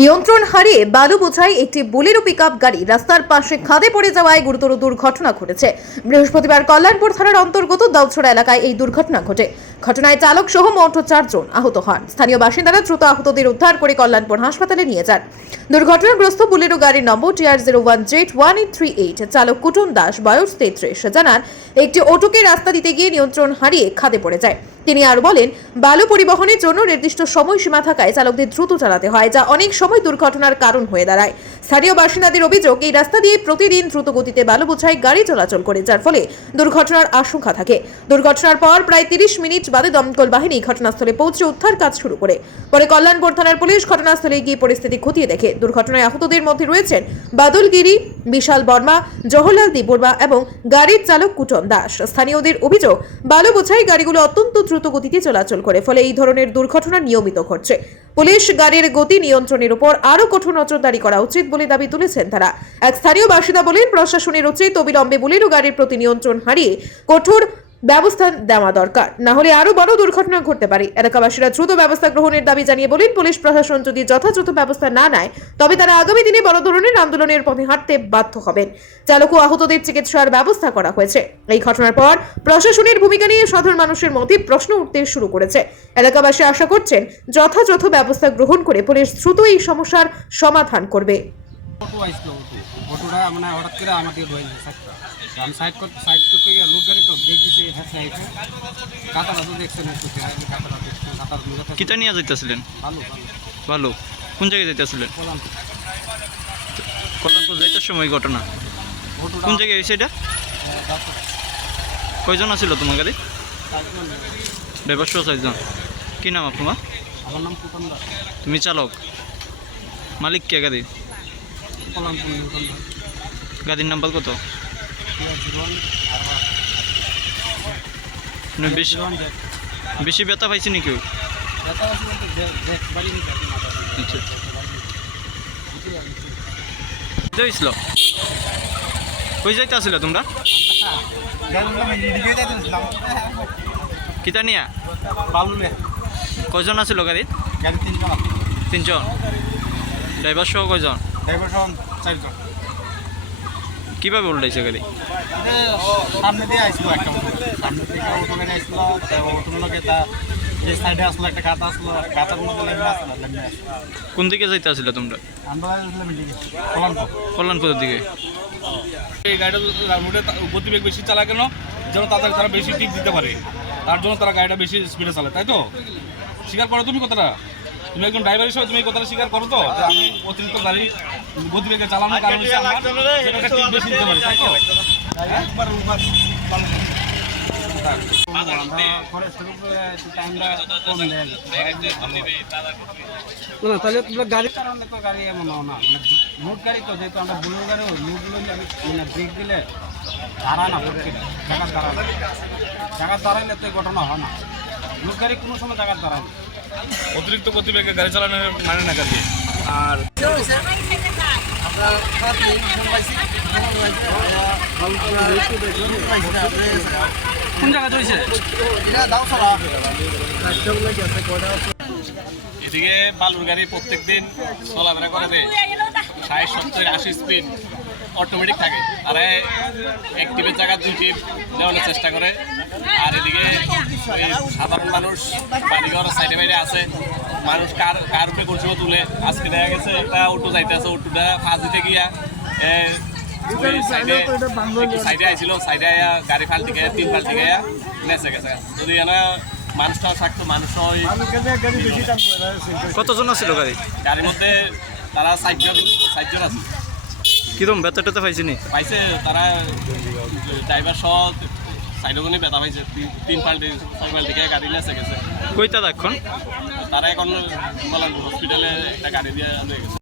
নিয়ন্ত্রণ হারিয়ে বালু বোঝাই একটি বোলেরো পিকআপ গাড়ি রাস্তার পাশে খাদে পড়ে যাওয়ায় গুরুতর দুর্ঘটনা ঘটেছে। বৃহস্পতিবার কল্যাণপুর থানার অন্তর্গত দলছড়া এলাকায় এই দুর্ঘটনা ঘটে। ঘটনায় চালক সহ মোট চারজন আহত হন। স্থানীয় বাসিন্দারা দ্রুত আহতদের উদ্ধার করে কল্যাণপুর হাসপাতালে নিয়ে যান। দুর্ঘটনাগ্রস্ত বুলেরো গাড়ির number TR zero one Z one eight three eight, চালক কুটুম দাস, বয়স তেত্রিশ, জানান, একটি অটোকে রাস্তা দিতে গিয়ে নিয়ন্ত্রণ হারিয়ে খাদে পড়ে যায়। তিনি আরও বলেন, বালু পরিবহনের জন্য নির্দিষ্ট সময়সীমা থাকায় চালকদের দ্রুত চালাতে হয়, যা অনেক সময় দুর্ঘটনার কারণ হয়ে দাঁড়ায়। স্থানীয় বাসিন্দাদের অভিযোগ, এই রাস্তা দিয়ে প্রতিদিন দ্রুত গতিতে বালু বোঝাই গাড়ি চলাচল করে, যার ফলে দুর্ঘটনার আশঙ্কা থাকে। দুর্ঘটনার পর প্রায় তিরিশ মিনিট বাদে দমকল বাহিনী ঘটনাস্থলে পৌঁছে উদ্ধার কাজ শুরু করে। পরে কল্যাণপুর থানার পুলিশ ঘটনাস্থলে গিয়ে পরিস্থিতি খতিয়ে দেখে। দুর্ঘটনায় আহতদের মধ্যে রয়েছেন বাদলগিরি বিশাল বর্মা জহরলাল দিবর্মা এবং গাড়ির চালক কুটন দাস। স্থানীয়দের অভিযোগ বালু বোঝাই গাড়িগুলো অত্যন্ত দ্রুত গতিতে চলাচল করে, ফলে এই ধরনের দুর্ঘটনা নিয়মিত ঘটছে। পুলিশ গাড়ির গতি নিয়ন্ত্রণের উপর আরও কঠোর নজরদারি করা উচিত বলে দাবি তুলেছেন তারা। এক স্থানীয় বাসিন্দা বলেন, প্রশাসনের উচিত অবিলম্বে বুলেরো গাড়ির প্রতি নিয়ন্ত্রণ হারিয়ে কঠোর ব্যবস্থা দেওয়া দরকার। না হলে আরও বড় দুর্ঘটনা ঘটতে পারে। এলাকাবাসীরা দ্রুত ব্যবস্থা গ্রহণের দাবি জানিয়ে বলেন, পুলিশ প্রশাসন যদি যথাযথ ব্যবস্থা না নেয়, তবে তারা আগামী দিনে বড় ধরনের আন্দোলনের পথে হাঁটতে বাধ্য হবেন। চালক ও আহতদের চিকিৎসার ব্যবস্থা করা হয়েছে। এই ঘটনার পর প্রশাসনের ভূমিকা নিয়ে সাধারণ মানুষের মধ্যে প্রশ্ন উঠতে শুরু করেছে। এলাকাবাসী আশা করছেন, যথাযথ ব্যবস্থা গ্রহণ করে পুলিশ দ্রুত এই সমস্যার সমাধান করবে। অটো আসলো অটো অটোটা মানে হঠাৎ করে আমাকে ধরে সাইডটা। আমি সাইড করতে সাইড করতে গিয়ে লোক গাড়ি তো ব্রেক দিছে হ্যাঁ আইছে। কাতারা তো দেখছেন একটু কাতারা দেখছেন কাতার লোক নিয়ে যাইতেছিলেন? ভালো ভালো। কোন জায়গায় যাইতেছিলেন? বললাম কল্যাণপুর যাইতার সময় ঘটনা? কোন জায়গায় হয়েছে এটা? কয়জন আছিল তোমার গাড়ি? সহ চারজন। কি নাম আপনার? আমার নাম কুটন তুমি চালক। মালিক কে গাড়ি? কলামপুর গাড়ির নাম্বার কত? বেশি ব্যথা পাইছে নি কেউ? ব্যথা আছে বলতে জেড জেড বাড়ি নিতে মাথা আচ্ছা কই যাইতে আসলে তোমরা? কিতা নিয়া কয়জন আছিল গাড়িত? গাড়ি তিনজন। ড্রাইভার সহ চারজন কীভাবে উল্টাইছে গাড়ি? সামনে দিয়ে আসলো একটা সামনে থেকে অটো গাড়ি আসলো তো অটোর লগে তা যে সাইডে আসলো একটা গাছ আসলো গাছের মধ্যে লেগে আসলো কোন দিকে যাইতে আসলে তোমরা? আমরা আসলাম এদিকে কলামপুর কল্যাণপুরের দিকে। এই গাড়িটা রোডে গতিবেগ বেশি চালায় কেন? যেন তাদের তারা বেশি টিপ দিতে পারে। তার জন্য তারা গাড়িটা বেশি স্পিডে চালায় তাই তো? স্বীকার করো তুমি কথাটা। তুমি একজন ড্রাইভার হিসেবে তুমি এই কথাটা স্বীকার করো তো যে আমি অতিরিক্ত গাড়ি গতিবেগে চালানোর কারণে সেটাকে টিপ বেশি দিতে পারি তাই তো? না। তাহলে তোমরা গাড়ি কারণে তো গাড়ি এমন হয় না মানে লুট গাড়ি তো যেহেতু আমরা বুলের গাড়ি লুটগুলো মানে ব্রেক দিলে দাঁড়ায় না জায়গার দাঁড়ায় না। জায়গার দাঁড়াইলে তো এই ঘটনা হয় না। লুট গাড়ি কোনো সময় জায়গার দাঁড়ায় না। অতিরিক্ত গতিবেগে গাড়ি চালানোর মানে না গাড়ি। আর কোন এদিকে বালুর গাড়ি প্রত্যেক দিন চলাফেরা করে দেয় ষাট সত্তর আশি স্পিড অটোমেটিক থাকে। তারা এক টিপের জায়গা দুই টিপ দেওয়ানোর চেষ্টা করে। আর এদিকে সাধারণ মানুষ বাড়িঘর সাইডে বাইরে আছে। মানুষ কার কার উপরে করছিল তুলে? আজকে দেখা গেছে একটা অটো যাইতে আছে অটোটা ফাঁস দিতে গিয়া সাইডে সাইডে আইছিল সাইডে আয়া গাড়ি ফাল্টি গিয়ে তিন ফাল্টি গিয়ে নেচে গেছে। যদি এনা মানুষটাও থাকতো মানুষ কতজন আছিল গাড়ি? গাড়ির মধ্যে তারা সাতজন সাতজন আছে কিরম ব্যথা ট্যাথা পাইছে নি পাইছে তারা ড্রাইভার সহ সাইডজনে ব্যথা পাইছে তিন- পাল্টি ছয় পাল্টি গাড়ি নিয়ে গেছে। কইতা এখন? তারা এখন হসপিটালে একটা গাড়ি দিয়ে গেছে।